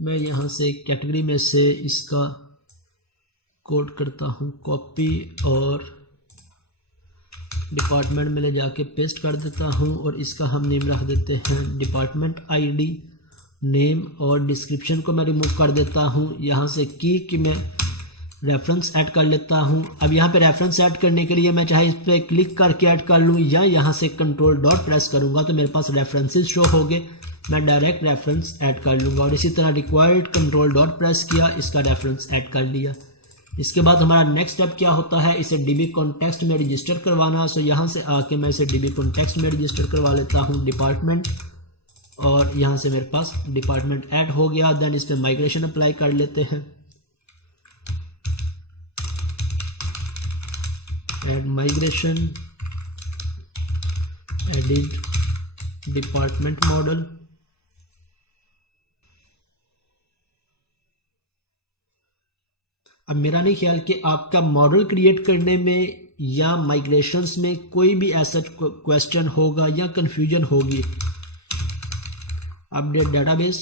मैं यहाँ से कैटेगरी में से इसका कोड करता हूँ कॉपी और डिपार्टमेंट में ले जाके पेस्ट कर देता हूँ और इसका हम नेम रख देते हैं डिपार्टमेंट आईडी नेम और डिस्क्रिप्शन को मैं रिमूव कर देता हूँ। यहाँ से की मैं रेफरेंस ऐड कर लेता हूँ। अब यहाँ पे रेफरेंस ऐड करने के लिए मैं चाहे इस पर क्लिक करके ऐड कर लूँ या यहाँ से कंट्रोल डॉट प्रेस करूँगा तो मेरे पास रेफरेंसेस शो हो गए, मैं डायरेक्ट रेफरेंस ऐड कर लूँगा। और इसी तरह रिक्वायर्ड कंट्रोल डॉट प्रेस किया, इसका रेफरेंस ऐड कर लिया। इसके बाद हमारा नेक्स्ट स्टेप क्या होता है, इसे डीबी कॉन्टेक्स्ट में रजिस्टर करवाना। सो यहाँ से आके मैं इसे डीबी कॉन्टेक्स्ट में रजिस्टर करवा लेता हूँ डिपार्टमेंट, और यहाँ से मेरे पास डिपार्टमेंट ऐड हो गया। देन इस पर माइग्रेशन अप्लाई कर लेते हैं, add migration, edit department model. अब मेरा नहीं ख्याल कि आपका मॉडल क्रिएट करने में या माइग्रेशंस में कोई भी ऐसा क्वेश्चन होगा या कंफ्यूजन होगी। अपडेट डेटाबेस,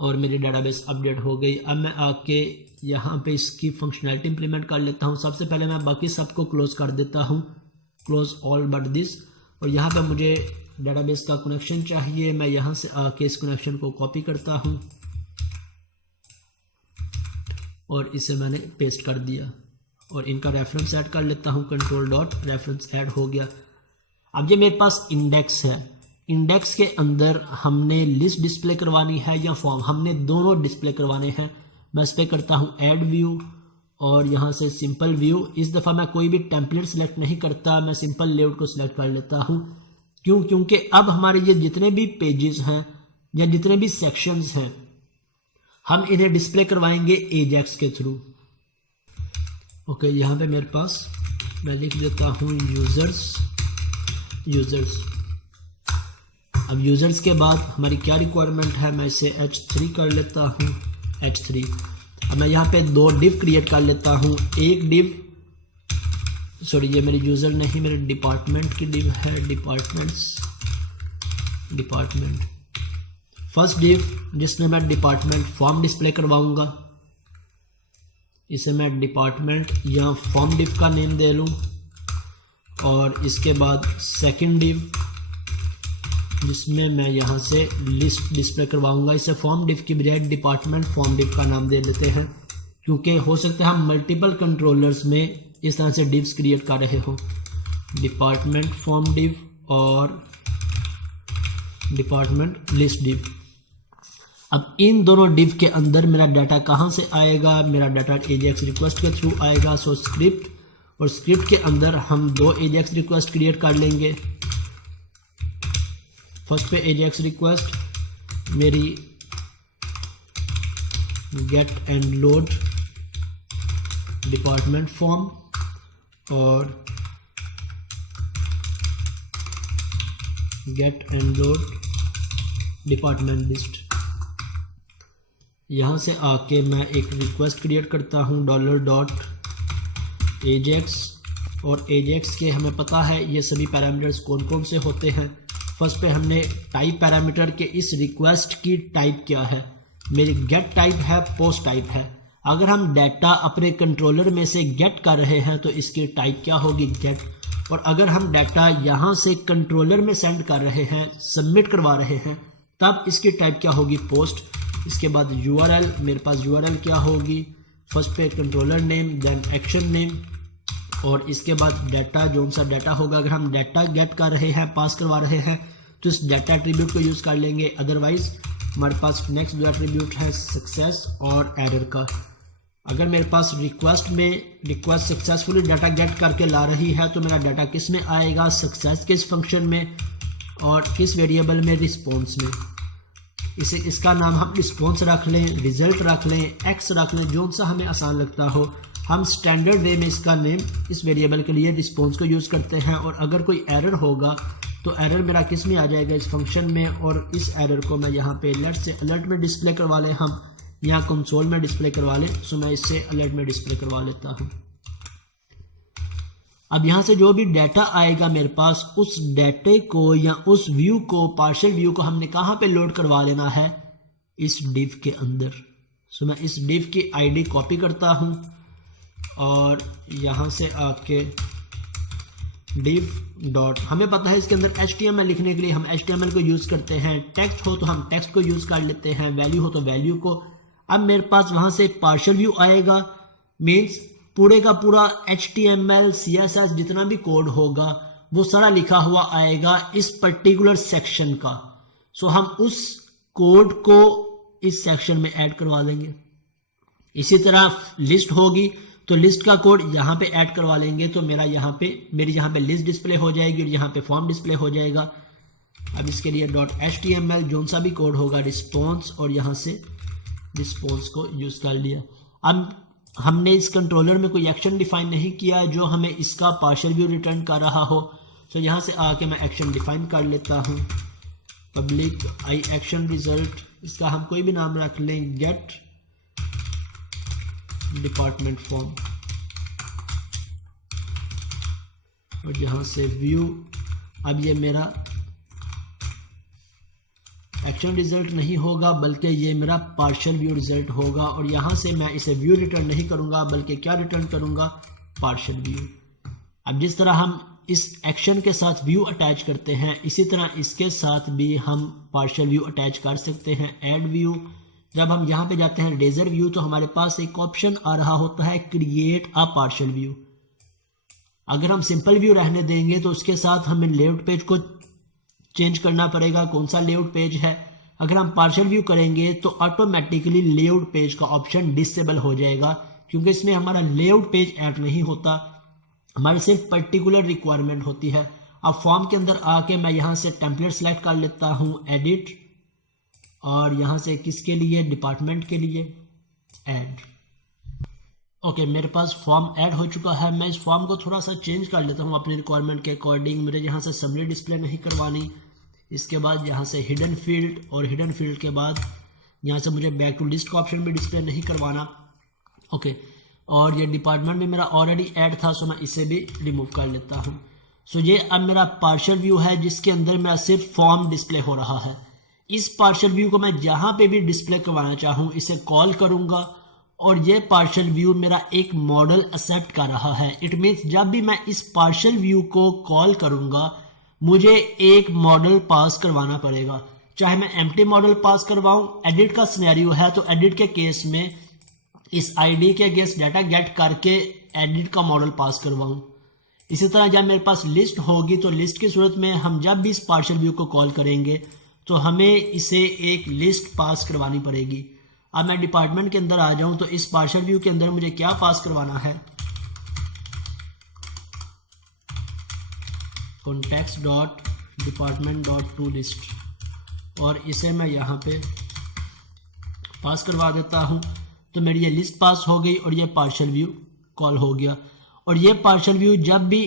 और मेरी डेटाबेस अपडेट हो गई। अब मैं आके यहाँ पे इसकी फंक्शनैलिटी इंप्लीमेंट कर लेता हूँ। सबसे पहले मैं बाकी सबको क्लोज कर देता हूँ, क्लोज ऑल बट दिस। और यहाँ पे मुझे डेटाबेस का कनेक्शन चाहिए, मैं यहाँ से आके इस कनेक्शन को कॉपी करता हूँ और इसे मैंने पेस्ट कर दिया और इनका रेफरेंस ऐड कर लेता हूँ, कंट्रोल डॉट रेफरेंस ऐड हो गया। अब ये मेरे पास इंडेक्स है, इंडेक्स के अंदर हमने लिस्ट डिस्प्ले करवानी है या फॉर्म, हमने दोनों डिस्प्ले करवाने हैं। मैं इस पर करता हूँ ऐड व्यू और यहाँ से सिंपल व्यू। इस दफ़ा मैं कोई भी टेम्पलेट सेलेक्ट नहीं करता, मैं सिंपल लेआउट को सिलेक्ट कर लेता हूँ। क्योंकि अब हमारे ये जितने भी पेजेस हैं या जितने भी सेक्शंस हैं हम इन्हें डिस्प्ले करवाएंगे एजेक्स के थ्रू। ओके, यहाँ पे मेरे पास मैं लिख देता हूँ यूजर्स। अब यूजर्स के बाद हमारी क्या रिक्वायरमेंट है, मैं इसे H3 कर लेता हूँ, H3। अब मैं यहाँ पे दो डिव क्रिएट कर लेता हूँ। एक डिव, सॉरी ये मेरे यूज़र नहीं, मेरे डिपार्टमेंट की डिव है, डिपार्टमेंट। फर्स्ट डिव जिसमें मैं डिपार्टमेंट फॉर्म डिस्प्ले करवाऊंगा, इसे मैं डिपार्टमेंट या फॉर्म डिव का नेम दे लूँ। और इसके बाद सेकंड डिव जिसमें मैं यहाँ से लिस्ट डिस्प्ले करवाऊंगा, इसे फॉर्म डिव की बजाय डिपार्टमेंट फॉर्म डिव का नाम दे देते हैं, क्योंकि हो सकता है हम मल्टीपल कंट्रोलर्स में इस तरह से डिव्स क्रिएट कर रहे हो। डिपार्टमेंट फॉर्म डिव और डिपार्टमेंट लिस्ट डिव। अब इन दोनों डिव के अंदर मेरा डाटा कहाँ से आएगा, मेरा डाटा एजेक्स रिक्वेस्ट के थ्रू आएगा। सो स्क्रिप्ट, और स्क्रिप्ट के अंदर हम दो एजेक्स रिक्वेस्ट क्रिएट कर लेंगे। फर्स्ट पे एजेक्स रिक्वेस्ट मेरी get and load department form और get and load department list. यहाँ से आके मैं एक रिक्वेस्ट क्रिएट करता हूँ $.ajax, और एजेक्स के हमें पता है ये सभी पैरामीटर्स कौन कौन से होते हैं। फर्स्ट पे हमने टाइप पैरामीटर के इस रिक्वेस्ट की टाइप क्या है, मेरी गेट टाइप है, पोस्ट टाइप है। अगर हम डाटा अपने कंट्रोलर में से गेट कर रहे हैं तो इसकी टाइप क्या होगी, गेट। और अगर हम डाटा यहाँ से कंट्रोलर में सेंड कर रहे हैं, सबमिट करवा रहे हैं, तब इसकी टाइप क्या होगी, पोस्ट। इसके बाद URL, मेरे पास URL क्या होगी, फर्स्ट पे controller name, then action name, और इसके बाद डाटा, जो सा डाटा होगा, अगर हम डाटा गेट कर रहे हैं, पास करवा रहे हैं, तो इस डाटा एट्रीब्यूट को यूज़ कर लेंगे। अदरवाइज हमारे पास नेक्स्ट जो एट्रीब्यूट है सक्सेस और एरर का। अगर मेरे पास रिक्वेस्ट में रिक्वेस्ट सक्सेसफुली डाटा गेट करके ला रही है तो मेरा डाटा किस में आएगा, सक्सेस के इस फंक्शन में, और किस वेरिएबल में, रिस्पॉन्स में। इसका नाम हम रिस्पॉन्स रख लें, रिजल्ट रख लें, एक्स रख लें, जो सा हमें आसान लगता हो। हम स्टैंडर्ड वे में इसका नेम इस वेरिएबल के लिए रिस्पॉन्स को यूज़ करते हैं। और अगर कोई एरर होगा तो एरर मेरा किस में आ जाएगा, इस फंक्शन में। और इस एरर को मैं यहाँ पे अलर्ट से अलर्ट में डिस्प्ले करवा लें, हम यहाँ कंसोल में डिस्प्ले करवा लें। सो मैं इससे अलर्ट में डिस्प्ले करवा लेता हूँ। अब यहाँ से जो भी डाटा आएगा मेरे पास, उस डाटे को या उस व्यू को, पार्शियल व्यू को हमने कहाँ पे लोड करवा लेना है, इस डिव के अंदर। सो मैं इस डिव की आईडी कॉपी करता हूँ और यहाँ से आके div डॉट, हमें पता है इसके अंदर HTML लिखने के लिए हम HTML को यूज़ करते हैं, टेक्स्ट हो तो हम टेक्स्ट को यूज़ कर लेते हैं, वैल्यू हो तो वैल्यू को। अब मेरे पास वहाँ से पार्शियल व्यू आएगा, मीन्स पूरे का पूरा HTML CSS जितना भी कोड होगा वो सारा लिखा हुआ आएगा इस पर्टिकुलर सेक्शन का। सो हम उस कोड को इस सेक्शन में ऐड करवा देंगे। इसी तरह लिस्ट होगी तो लिस्ट का कोड यहाँ पे ऐड करवा लेंगे, तो मेरी यहाँ पे लिस्ट डिस्प्ले हो जाएगी और यहाँ पे फॉर्म डिस्प्ले हो जाएगा। अब इसके लिए .html जो सा भी कोड होगा, रिस्पॉन्स, और यहाँ से रिस्पॉन्स को यूज़ कर लिया। अब हमने इस कंट्रोलर में कोई एक्शन डिफाइन नहीं किया जो हमें इसका पार्शियल व्यू रिटर्न कर रहा हो। तो यहाँ से आके मैं एक्शन डिफाइन कर लेता हूँ, पब्लिक आई एक्शन रिजल्ट, इसका हम कोई भी नाम रख लें, गेट डिपार्टमेंट फॉर्म, और यहाँ से व्यू। अब ये मेरा एक्शन रिजल्ट नहीं होगा बल्कि ये मेरा पार्शियल व्यू रिजल्ट होगा, और यहाँ से मैं इसे व्यू रिटर्न नहीं करूँगा बल्कि क्या रिटर्न करूँगा, पार्शियल व्यू। अब जिस तरह हम इस एक्शन के साथ व्यू अटैच करते हैं, इसी तरह इसके साथ भी हम पार्शियल व्यू अटैच कर सकते हैं, ऐड व्यू। जब हम यहाँ पे जाते हैं लेजर व्यू तो हमारे पास एक ऑप्शन आ रहा होता है क्रिएट अ पार्शियल व्यू। अगर हम सिंपल व्यू रहने देंगे तो उसके साथ हमें लेआउट पेज को चेंज करना पड़ेगा, कौन सा लेआउट पेज है। अगर हम पार्शियल व्यू करेंगे तो ऑटोमेटिकली लेआउट पेज का ऑप्शन डिसेबल हो जाएगा, क्योंकि इसमें हमारा लेआउट पेज ऐड नहीं होता, हमारी सिर्फ पर्टिकुलर रिक्वायरमेंट होती है। अब फॉर्म के अंदर आके मैं यहाँ से टेम्पलेट सेलेक्ट कर लेता हूँ, एडिट, और यहाँ से किसके लिए, डिपार्टमेंट के लिए, ऐड। ओके, मेरे पास फॉर्म ऐड हो चुका है। मैं इस फॉर्म को थोड़ा सा चेंज कर लेता हूँ अपनी रिक्वायरमेंट के अकॉर्डिंग। मुझे यहाँ से समरी डिस्प्ले नहीं करवानी, इसके बाद यहाँ से हिडन फील्ड, और हिडन फील्ड के बाद यहाँ से मुझे बैक टू लिस्ट का ऑप्शन भी डिस्प्ले नहीं करवाना। ओके, और ये डिपार्टमेंट में मेरा ऑलरेडी ऐड था, सो मैं इसे भी रिमूव कर लेता हूँ। सो ये अब मेरा पार्शियल व्यू है जिसके अंदर मेरा सिर्फ फॉर्म डिस्प्ले हो रहा है। इस पार्शियल व्यू को मैं जहाँ पे भी डिस्प्ले करवाना चाहूँ इसे कॉल करूँगा, और ये पार्शियल व्यू मेरा एक मॉडल एक्सेप्ट कर रहा है। इट मीन्स जब भी मैं इस पार्शियल व्यू को कॉल करूँगा मुझे एक मॉडल पास करवाना पड़ेगा, चाहे मैं एम्प्टी मॉडल पास करवाऊँ। एडिट का सिनेरियो है तो एडिट के केस में इस आईडी के अगेंस्ट डाटा गेट करके एडिट का मॉडल पास करवाऊँ। इसी तरह जब मेरे पास लिस्ट होगी तो लिस्ट की सूरत में हम जब भी इस पार्शियल व्यू को कॉल करेंगे तो हमें इसे एक लिस्ट पास करवानी पड़ेगी। अब मैं डिपार्टमेंट के अंदर आ जाऊं तो इस पार्शियल व्यू के अंदर मुझे क्या पास करवाना है, context dot department dot to list, और इसे मैं यहाँ पे पास करवा देता हूँ। तो मेरी ये लिस्ट पास हो गई और ये पार्शियल व्यू कॉल हो गया। और ये पार्शियल व्यू जब भी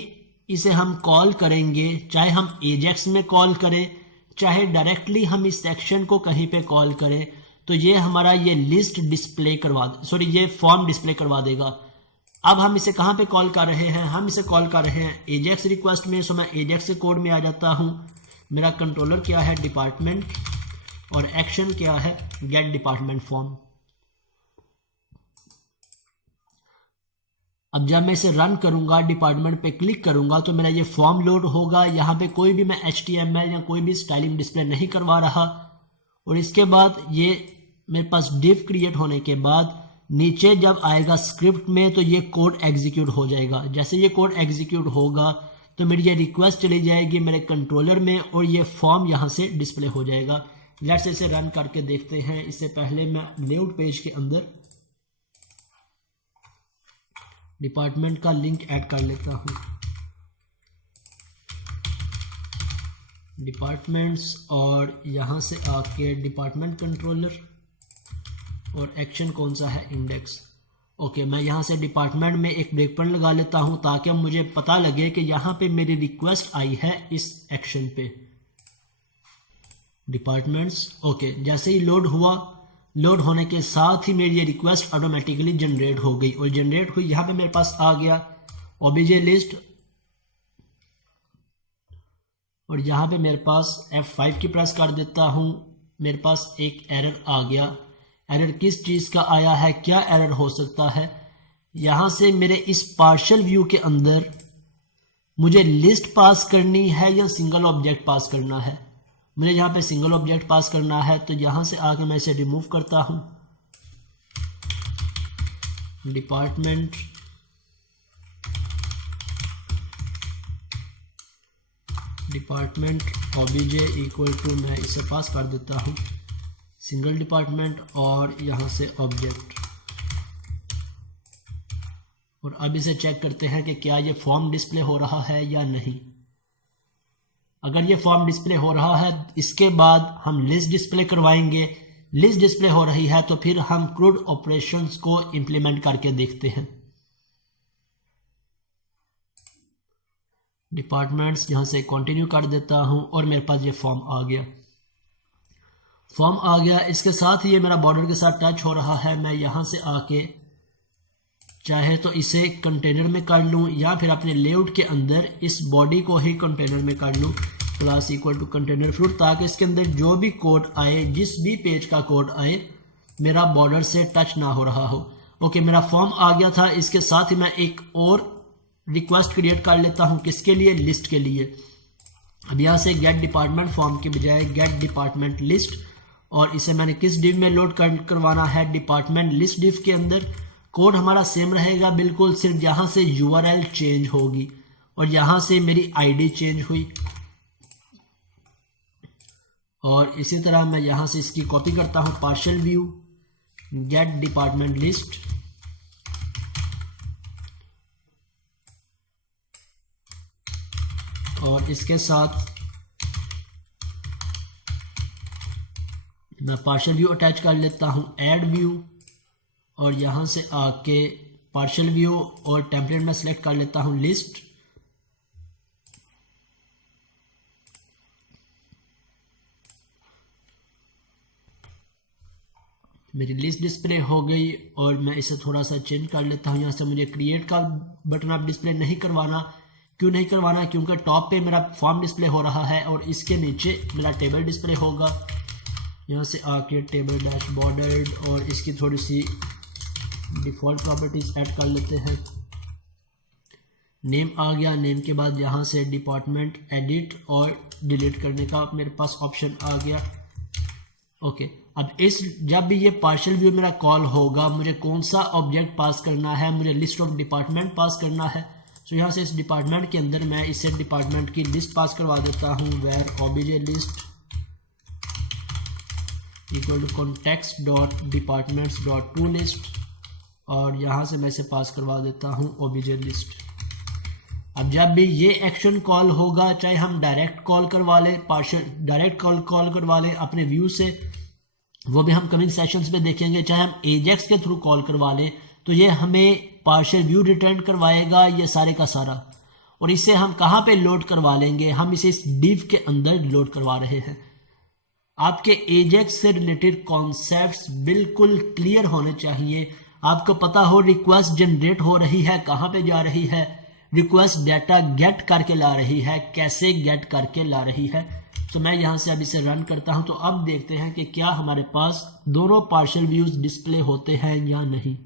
इसे हम कॉल करेंगे, चाहे हम एजेक्स में कॉल करें चाहे डायरेक्टली हम इस सेक्शन को कहीं पे कॉल करें, तो ये हमारा ये लिस्ट डिस्प्ले ये फॉर्म डिस्प्ले करवा देगा। अब हम इसे कहाँ पे कॉल कर रहे हैं, हम इसे कॉल कर रहे हैं एजेक्स रिक्वेस्ट में। सो मैं एजेक्स के कोड में आ जाता हूँ। मेरा कंट्रोलर क्या है, डिपार्टमेंट, और एक्शन क्या है, गेट डिपार्टमेंट फॉर्म। अब जब मैं इसे रन करूंगा, डिपार्टमेंट पे क्लिक करूंगा तो मेरा ये फॉर्म लोड होगा। यहाँ पे कोई भी मैं HTML या कोई भी स्टाइलिंग डिस्प्ले नहीं करवा रहा। और इसके बाद ये मेरे पास डिव क्रिएट होने के बाद नीचे जब आएगा स्क्रिप्ट में तो ये कोड एग्जीक्यूट हो जाएगा। जैसे ये कोड एग्जीक्यूट होगा तो मेरी ये रिक्वेस्ट चली जाएगी मेरे कंट्रोलर में और ये फॉर्म यहाँ से डिस्प्ले हो जाएगा। लेट्स इसे रन करके देखते हैं। इससे पहले मैं लेआउट पेज के अंदर डिपार्टमेंट का लिंक ऐड कर लेता हूँ। डिपार्टमेंट्स और यहाँ से आके डिपार्टमेंट कंट्रोलर और एक्शन कौन सा है, इंडेक्स। ओके, मैं यहाँ से डिपार्टमेंट में एक ब्रेक पॉइंट लगा लेता हूँ ताकि मुझे पता लगे कि यहाँ पे मेरी रिक्वेस्ट आई है इस एक्शन पे। डिपार्टमेंट्स, ओके, जैसे ही लोड हुआ, लोड होने के साथ ही मेरी ये रिक्वेस्ट ऑटोमेटिकली जनरेट हो गई और जनरेट हुई यहाँ पे मेरे पास आ गया ओबीजे लिस्ट और यहाँ पे मेरे पास F5 की प्रेस कर देता हूँ। मेरे पास एक एरर आ गया। एरर किस चीज़ का आया है, क्या एरर हो सकता है? यहाँ से मेरे इस पार्शियल व्यू के अंदर मुझे लिस्ट पास करनी है या सिंगल ऑब्जेक्ट पास करना है? मुझे यहाँ पे सिंगल ऑब्जेक्ट पास करना है, तो यहाँ से आके मैं इसे रिमूव करता हूँ। डिपार्टमेंट ऑब्जेक्ट इक्वल टू, मैं इसे पास कर देता हूँ सिंगल डिपार्टमेंट और यहाँ से ऑब्जेक्ट। और अब इसे चेक करते हैं कि क्या ये फॉर्म डिस्प्ले हो रहा है या नहीं। अगर ये फॉर्म डिस्प्ले हो रहा है, इसके बाद हम लिस्ट डिस्प्ले करवाएंगे। लिस्ट डिस्प्ले हो रही है तो फिर हम क्रूड ऑपरेशंस को इंप्लीमेंट करके देखते हैं। डिपार्टमेंट्स यहाँ से कंटिन्यू कर देता हूँ और मेरे पास ये फॉर्म आ गया। इसके साथ ही ये मेरा बॉर्डर के साथ टच हो रहा है। मैं यहाँ से आके चाहे तो इसे कंटेनर में कर लूँ या फिर अपने लेआउट के अंदर इस बॉडी को ही कंटेनर में कर लूँ। Class equal to container fluid, ताकि इसके अंदर जो भी कोड आए, जिस भी पेज का कोड आए, मेरा बॉर्डर से टच ना हो रहा हो। ओके, मेरा फॉर्म आ गया था। इसके साथ ही मैं एक और रिक्वेस्ट क्रिएट कर लेता हूँ। किसके लिए? लिस्ट के लिए। अब यहाँ से गेट डिपार्टमेंट फॉर्म के बजाय गेट डिपार्टमेंट लिस्ट, और इसे मैंने किस डिव में लोड करवाना है? डिपार्टमेंट लिस्ट डिव के अंदर। कोड हमारा सेम रहेगा बिल्कुल, सिर्फ यहाँ से URL चेंज होगी और यहाँ से मेरी ID चेंज हुई। और इसी तरह मैं यहाँ से इसकी कॉपी करता हूँ। Partial view, get department list, और इसके साथ मैं पार्शियल व्यू अटैच कर लेता हूँ। ऐड व्यू, और यहाँ से आके पार्शियल व्यू और टेम्पलेट में सेलेक्ट कर लेता हूँ लिस्ट। मेरी लिस्ट डिस्प्ले हो गई और मैं इसे थोड़ा सा चेंज कर लेता हूँ। यहाँ से मुझे क्रिएट का बटन अब डिस्प्ले नहीं करवाना। क्यों नहीं करवाना? क्योंकि टॉप पे मेरा फॉर्म डिस्प्ले हो रहा है और इसके नीचे मेरा टेबल डिस्प्ले होगा। यहाँ से आके टेबल डैश बॉर्डर्ड, और इसकी थोड़ी सी डिफ़ॉल्ट प्रॉपर्टीज ऐड कर लेते हैं। नेम आ गया। नेम के बाद यहाँ से डिपार्टमेंट एडिट और डिलीट करने का मेरे पास ऑप्शन आ गया। ओके, अब जब भी ये पार्शियल व्यू मेरा कॉल होगा, मुझे कौन सा ऑब्जेक्ट पास करना है? मुझे लिस्ट ऑफ डिपार्टमेंट पास करना है। तो यहाँ से इस डिपार्टमेंट के अंदर मैं इसे डिपार्टमेंट की लिस्ट पास करवा देता हूँ। Where object list equal to context dot departments dot to list, और यहाँ से मैं इसे पास करवा देता हूँ ऑब्जेक्ट लिस्ट। अब जब भी ये एक्शन कॉल होगा, चाहे हम डायरेक्ट कॉल करवा लें, डायरेक्ट कॉल करवा लें अपने व्यू से, वो भी हम कमिंग सेशंस में देखेंगे, चाहे हम एजेक्स के थ्रू कॉल करवा लें, तो ये हमें पार्शियल व्यू रिटर्न करवाएगा ये सारे का सारा। और इसे हम कहाँ पे लोड करवा लेंगे? हम इसे इस डिव के अंदर लोड करवा रहे हैं। आपके एजेक्स से रिलेटेड कॉन्सेप्ट्स बिल्कुल क्लियर होने चाहिए। आपको पता हो रिक्वेस्ट जनरेट हो रही है, कहाँ पे जा रही है, रिक्वेस्ट डाटा गेट करके ला रही है, कैसे गेट करके ला रही है। तो मैं यहाँ से अब इसे रन करता हूँ। तो अब देखते हैं कि क्या हमारे पास दोनों पार्शियल व्यूज डिस्प्ले होते हैं या नहीं।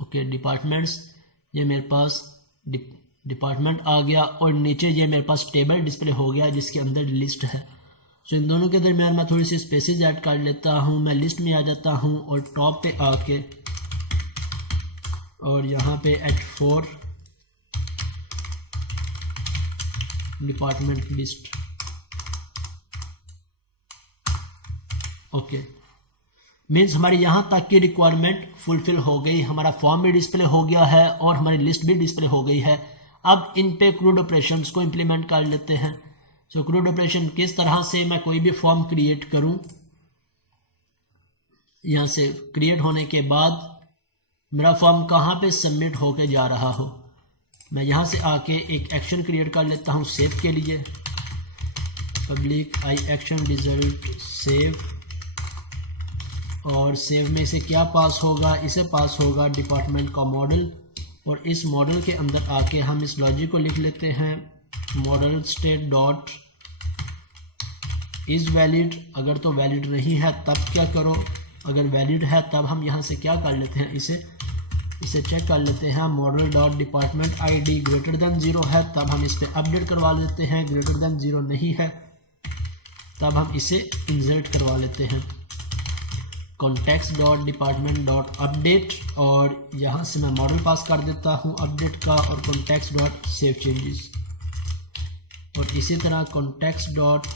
ओके, डिपार्टमेंट्स, ये मेरे पास डिपार्टमेंट आ गया और नीचे ये मेरे पास टेबल डिस्प्ले हो गया जिसके अंदर लिस्ट है। तो इन दोनों के दरमियान मैं थोड़ी सी स्पेसेस ऐड कर लेता हूँ। मैं लिस्ट में आ जाता हूँ और टॉप पे आके और यहाँ पे H4 department list. Okay, means हमारी यहाँ तक की रिक्वायरमेंट फुलफिल हो गई। हमारा फॉर्म भी डिस्प्ले हो गया है और हमारी लिस्ट भी डिस्प्ले हो गई है। अब इन पे क्रूड ऑपरेशंस को इम्प्लीमेंट कर लेते हैं। सो क्रूड ऑपरेशन किस तरह से मैं कोई भी फॉर्म क्रिएट करूं, यहाँ से क्रिएट होने के बाद मेरा फॉर्म कहाँ पे सबमिट होके जा रहा हो, मैं यहाँ से आके एक एक्शन क्रिएट कर लेता हूँ सेव के लिए। पब्लिक आई एक्शन रिजल्ट सेव, और सेव में से क्या पास होगा? इसे पास होगा डिपार्टमेंट का मॉडल और इस मॉडल के अंदर आके हम इस लॉजिक को लिख लेते हैं model state dot is valid. अगर तो वैलिड नहीं है तब क्या करो, अगर वैलिड है तब हम यहाँ से क्या कर लेते हैं, इसे चेक कर लेते हैं। Model dot department ID greater than 0 है तब हम इस पर अपडेट करवा लेते हैं, ग्रेटर देन 0 नहीं है तब हम इसे इंसर्ट करवा लेते हैं context dot department dot update, और यहाँ से मैं मॉडल पास कर देता हूँ अपडेट का और कॉन्टेक्स्ट डॉट सेव चेंजेस, और इसी तरह context dot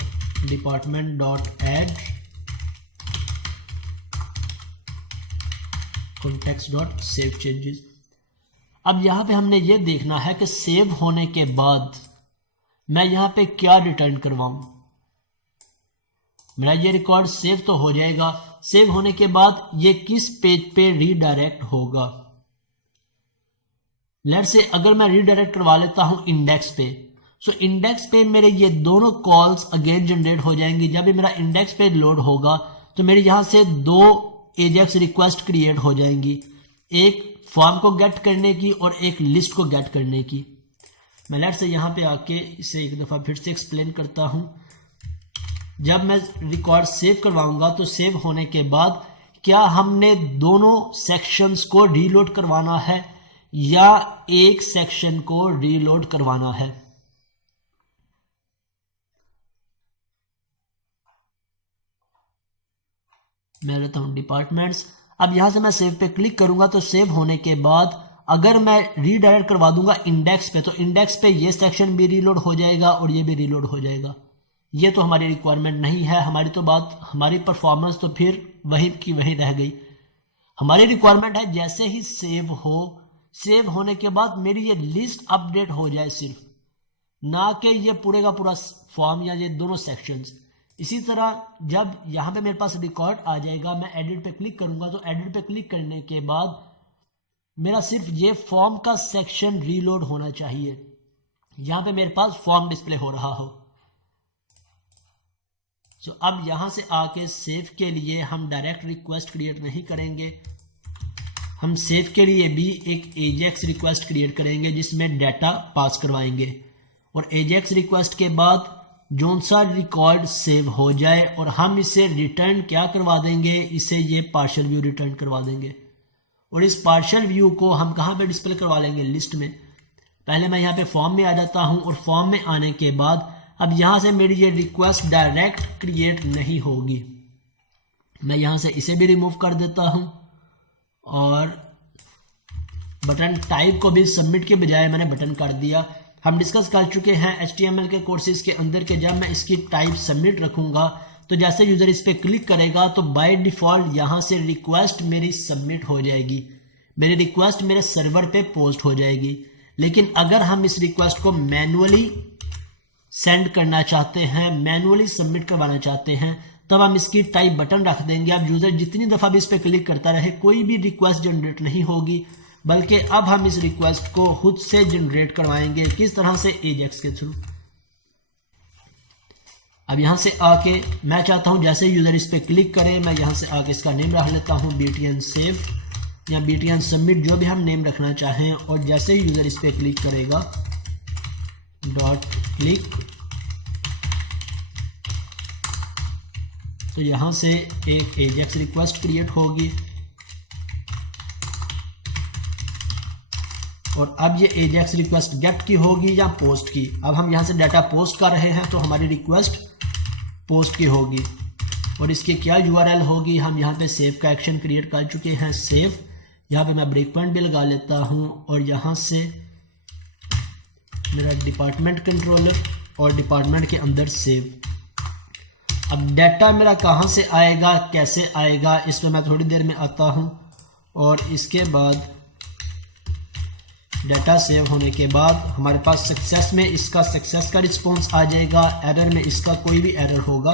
department dot add context dot save changes. अब यहाँ पे हमने ये देखना है कि सेव होने के बाद मैं यहाँ पे क्या रिटर्न करवाऊँ। मेरा ये रिकॉर्ड सेव तो हो जाएगा, सेव होने के बाद ये किस पेज पे रीडायरेक्ट होगा। लेट्स से अगर मैं रीडायरेक्ट करवा लेता हूं इंडेक्स पे, सो इंडेक्स पे मेरे ये दोनों कॉल्स अगेन जनरेट हो जाएंगी। जब भी मेरा इंडेक्स पे लोड होगा तो मेरे यहां से 2 एजेक्स रिक्वेस्ट क्रिएट हो जाएंगी, एक फॉर्म को गेट करने की और एक लिस्ट को गेट करने की। मैं लेट्स से यहां पे आके इसे एक दफा फिर से एक्सप्लेन करता हूं। जब मैं रिकॉर्ड सेव करवाऊंगा तो सेव होने के बाद क्या हमने दोनों सेक्शंस को रीलोड करवाना है या एक सेक्शन को रीलोड करवाना है। मैं लेता हूं डिपार्टमेंट्स। अब यहां से मैं सेव पे क्लिक करूंगा तो सेव होने के बाद अगर मैं रीडायरेक्ट करवा दूंगा इंडेक्स पे तो इंडेक्स पे ये सेक्शन भी रीलोड हो जाएगा और ये भी रीलोड हो जाएगा। ये तो हमारी रिक्वायरमेंट नहीं है, हमारी तो बात, हमारी परफॉर्मेंस तो फिर वही की वही रह गई। हमारी रिक्वायरमेंट है जैसे ही सेव हो, सेव होने के बाद मेरी ये लिस्ट अपडेट हो जाए सिर्फ, ना कि ये पूरे का पूरा फॉर्म या ये दोनों सेक्शंस। इसी तरह जब यहाँ पे मेरे पास रिकॉर्ड आ जाएगा, मैं एडिट पे क्लिक करूंगा तो एडिट पे क्लिक करने के बाद मेरा सिर्फ ये फॉर्म का सेक्शन रीलोड होना चाहिए, यहाँ पे मेरे पास फॉर्म डिस्प्ले हो रहा हो। सो अब यहां से आके सेव के लिए हम डायरेक्ट रिक्वेस्ट क्रिएट नहीं करेंगे, हम सेव के लिए भी एक एजेक्स रिक्वेस्ट क्रिएट करेंगे जिसमें डाटा पास करवाएंगे, और एजेक्स रिक्वेस्ट के बाद जोन सा रिकॉर्ड सेव हो जाए और हम इसे रिटर्न क्या करवा देंगे, इसे ये पार्शियल व्यू रिटर्न करवा देंगे। और इस पार्शियल व्यू को हम कहाँ पे डिस्प्ले करवा लेंगे, लिस्ट में। पहले मैं यहाँ पे फॉर्म में आ जाता हूँ और फॉर्म में आने के बाद अब यहां से मेरी ये रिक्वेस्ट डायरेक्ट क्रिएट नहीं होगी, मैं यहां से इसे भी रिमूव कर देता हूं और बटन टाइप को भी सबमिट के बजाय मैंने बटन कर दिया। हम डिस्कस कर चुके हैं HTML के कोर्सेज के अंदर के जब मैं इसकी टाइप सबमिट रखूंगा तो जैसे यूजर इस पर क्लिक करेगा तो बाय डिफॉल्ट यहां से रिक्वेस्ट मेरी सबमिट हो जाएगी, मेरी रिक्वेस्ट मेरे सर्वर पे पोस्ट हो जाएगी। लेकिन अगर हम इस रिक्वेस्ट को मैनुअली सेंड करना चाहते हैं, मैनुअली सबमिट करवाना चाहते हैं, तब हम इसकी टाइप बटन रख देंगे। अब यूजर जितनी दफा भी इस पर क्लिक करता रहे कोई भी रिक्वेस्ट जनरेट नहीं होगी, बल्कि अब हम इस रिक्वेस्ट को खुद से जनरेट करवाएंगे। किस तरह से, एजेक्स के थ्रू। अब यहां से आके मैं चाहता हूं जैसे यूजर इस पर क्लिक करे, मैं यहां से आके इसका नेम रख लेता हूं BTN सेव या BTN सबमिट, जो भी हम नेम रखना चाहें, और जैसे ही यूजर इस पर क्लिक करेगा डॉट क्लिक तो यहां से एक एजेक्स रिक्वेस्ट क्रिएट होगी और अब ये एजेक्स रिक्वेस्ट गेट की होगी या पोस्ट की। अब हम यहां से डाटा पोस्ट कर रहे हैं तो हमारी रिक्वेस्ट पोस्ट की होगी और इसकी क्या URL होगी, हम यहां पे सेव का एक्शन क्रिएट कर चुके हैं। सेव, यहां पे मैं ब्रेक पॉइंट भी लगा लेता हूं और यहां से मेरा डिपार्टमेंट कंट्रोलर और डिपार्टमेंट के अंदर सेव। अब डाटा मेरा कहाँ से आएगा, कैसे आएगा, इस पर मैं थोड़ी देर में आता हूँ। और इसके बाद डाटा सेव होने के बाद हमारे पास सक्सेस में इसका सक्सेस का रिस्पॉन्स आ जाएगा, एरर में इसका कोई भी एरर होगा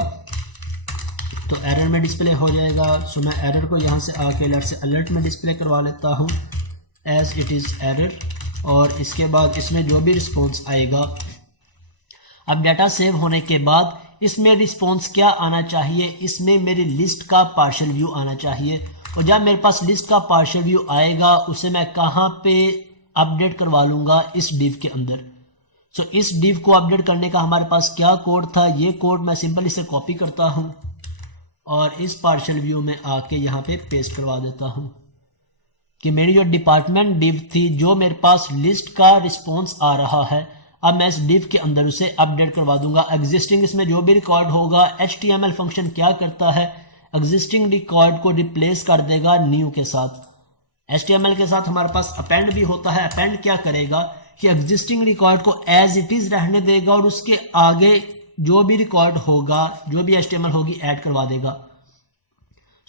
तो एरर में डिस्प्ले हो जाएगा। सो मैं एरर को यहाँ से आके अलर्ट से अलर्ट में डिस्प्ले करवा लेता हूँ एज इट इज़ एरर, और इसके बाद इसमें जो भी रिस्पॉन्स आएगा। अब डाटा सेव होने के बाद इसमें रिस्पॉन्स क्या आना चाहिए, इसमें मेरी लिस्ट का पार्शियल व्यू आना चाहिए। और जब मेरे पास लिस्ट का पार्शियल व्यू आएगा उसे मैं कहाँ पे अपडेट करवा लूंगा इस डिव के अंदर। सो इस डिव को अपडेट करने का हमारे पास क्या कोड था, ये कोड मैं सिंपल इसे कॉपी करता हूं और इस पार्शियल व्यू में आके यहाँ पे पेस्ट करवा देता हूं कि मेरी जो डिपार्टमेंट डिव थी, जो मेरे पास लिस्ट का रिस्पॉन्स आ रहा है, अब मैं इस डिव के अंदर उसे अपडेट करवा दूंगा। एग्जिस्टिंग इसमें जो भी रिकॉर्ड होगा, HTML फंक्शन क्या करता है, एग्जिस्टिंग रिकॉर्ड को रिप्लेस कर देगा न्यू के साथ। HTML के साथ हमारे पास अपेंड भी होता है। अपेंड क्या करेगा कि एग्जिस्टिंग रिकॉर्ड को एज इट इज रहने देगा और उसके आगे जो भी रिकॉर्ड होगा, जो भी HTML होगी, ऐड करवा देगा।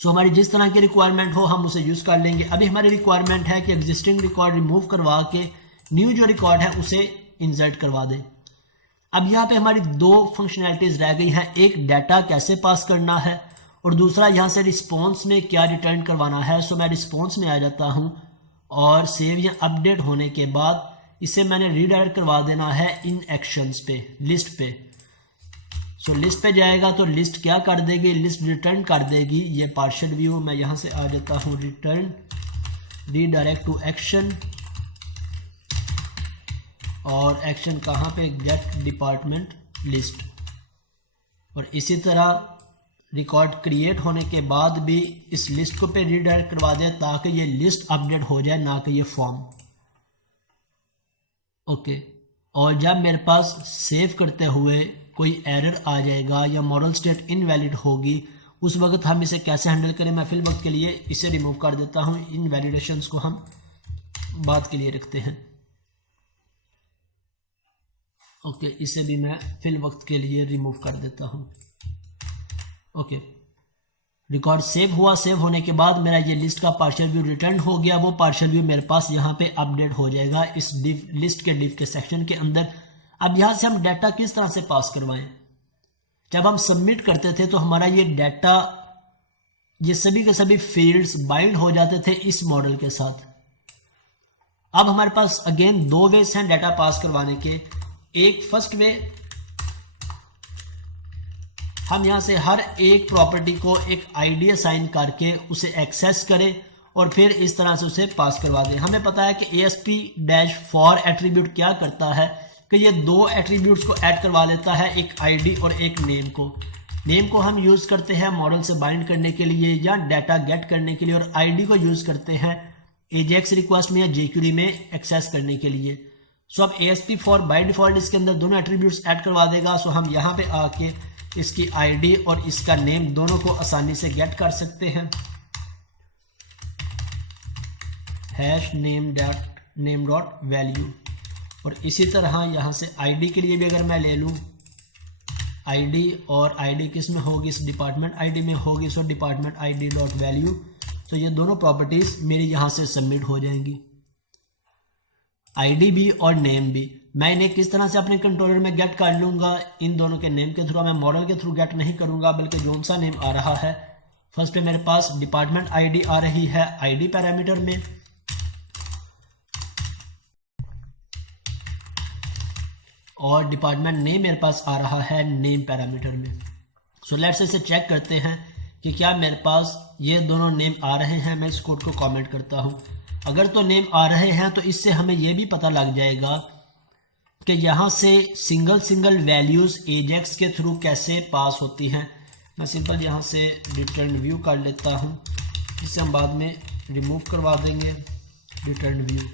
सो हमारी जिस तरह की रिक्वायरमेंट हो हम उसे यूज कर लेंगे। अभी हमारी रिक्वायरमेंट है कि एग्जिस्टिंग रिकॉर्ड रिमूव करवा के न्यू जो रिकॉर्ड है उसे इंसर्ट करवा दे। अब यहाँ पे हमारी दो फंक्शनैलिटीज रह गई हैं, एक डाटा कैसे पास करना है और दूसरा यहाँ से रिस्पॉन्स में क्या रिटर्न करवाना है। सो मैं रिस्पॉन्स में आ जाता हूँ और सेव या अपडेट होने के बाद इसे मैंने रीडायरेक्ट करवा देना है इन एक्शंस पे, लिस्ट पे। सो लिस्ट पे जाएगा तो लिस्ट क्या कर देगी, लिस्ट रिटर्न कर देगी ये पार्शियल व्यू। मैं यहाँ से आ जाता हूँ रिटर्न रीडायरेक्ट टू एक्शन, और एक्शन कहाँ पे, गेट डिपार्टमेंट लिस्ट। और इसी तरह रिकॉर्ड क्रिएट होने के बाद भी इस लिस्ट को पे रीडायरेक्ट करवा दे ताकि ये लिस्ट अपडेट हो जाए, ना कि ये फॉर्म। ओके, और जब मेरे पास सेव करते हुए कोई एरर आ जाएगा या मॉडल स्टेट इनवैलिड होगी, उस वक्त हम इसे कैसे हैंडल करें, मैं फिल वक्त के लिए इसे रिमूव कर देता हूं। इन वैलिडेशंस को हम बाद के लिए रखते हैं। ओके, इसे भी मैं फिल वक्त के लिए रिमूव कर देता हूं। ओके, रिकॉर्ड सेव हुआ। सेव होने के बाद मेरा ये लिस्ट का पार्शियल व्यू रिटर्न हो गया। वो पार्शियल व्यू मेरे पास यहाँ पे अपडेट हो जाएगा इस डिव, लिस्ट के डिव के सेक्शन के अंदर। अब यहाँ से हम डाटा किस तरह से पास करवाएं, जब हम सबमिट करते थे तो हमारा ये डाटा, ये सभी के सभी फील्ड्स बाइंड हो जाते थे इस मॉडल के साथ। अब हमारे पास अगेन दो वेज हैं डाटा पास करवाने के। एक फर्स्ट वे, हम यहां से हर एक प्रॉपर्टी को एक आईडी असाइन करके उसे एक्सेस करें और फिर इस तरह से उसे पास करवा दें। हमें पता है कि ASP-for एट्रीब्यूट क्या करता है कि ये दो एट्रीब्यूट्स को ऐड करवा लेता है, एक आईडी और एक नेम को। नेम को हम यूज करते हैं मॉडल से बाइंड करने के लिए या डाटा गेट करने के लिए, और आईडी को यूज करते हैं AJAX रिक्वेस्ट में या jQuery में एक्सेस करने के लिए। सो अब ASP-for बाय डिफॉल्ट इसके अंदर दोनों एट्रीब्यूट्स ऐड करवा देगा। सो हम यहाँ पे आके इसकी आईडी और इसका नेम दोनों को आसानी से गेट कर सकते हैं। हैश नेम डॉट वैल्यू, और इसी तरह यहाँ से आईडी के लिए भी अगर मैं ले लूँ आईडी, और आईडी किस में होगी, इस डिपार्टमेंट आईडी में होगी। सो डिपार्टमेंट आईडी डॉट वैल्यू, तो ये दोनों प्रॉपर्टीज मेरी यहाँ से सबमिट हो जाएंगी, आईडी भी और नेम भी। मैं इन्हें किस तरह से अपने कंट्रोलर में गेट कर लूंगा, इन दोनों के नेम के थ्रू। मैं मॉडल के थ्रू गेट नहीं करूंगा, बल्कि जो सा नेम आ रहा है, फर्स्ट पे मेरे पास डिपार्टमेंट आईडी आ रही है आईडी पैरामीटर में, और डिपार्टमेंट नेम मेरे पास आ रहा है नेम पैरामीटर में। सो लेट्स इसे चेक करते हैं कि क्या मेरे पास ये दोनों नेम आ रहे हैं। मैं इस कोड को कमेंट करता हूं। अगर तो नेम आ रहे हैं तो इससे हमें यह भी पता लग जाएगा कि यहाँ से सिंगल वैल्यूज AJAX के थ्रू कैसे पास होती हैं। मैं सिंपल यहाँ से रिटर्न व्यू कर लेता हूँ, जिसे हम बाद में रिमूव करवा देंगे। रिटर्न व्यू,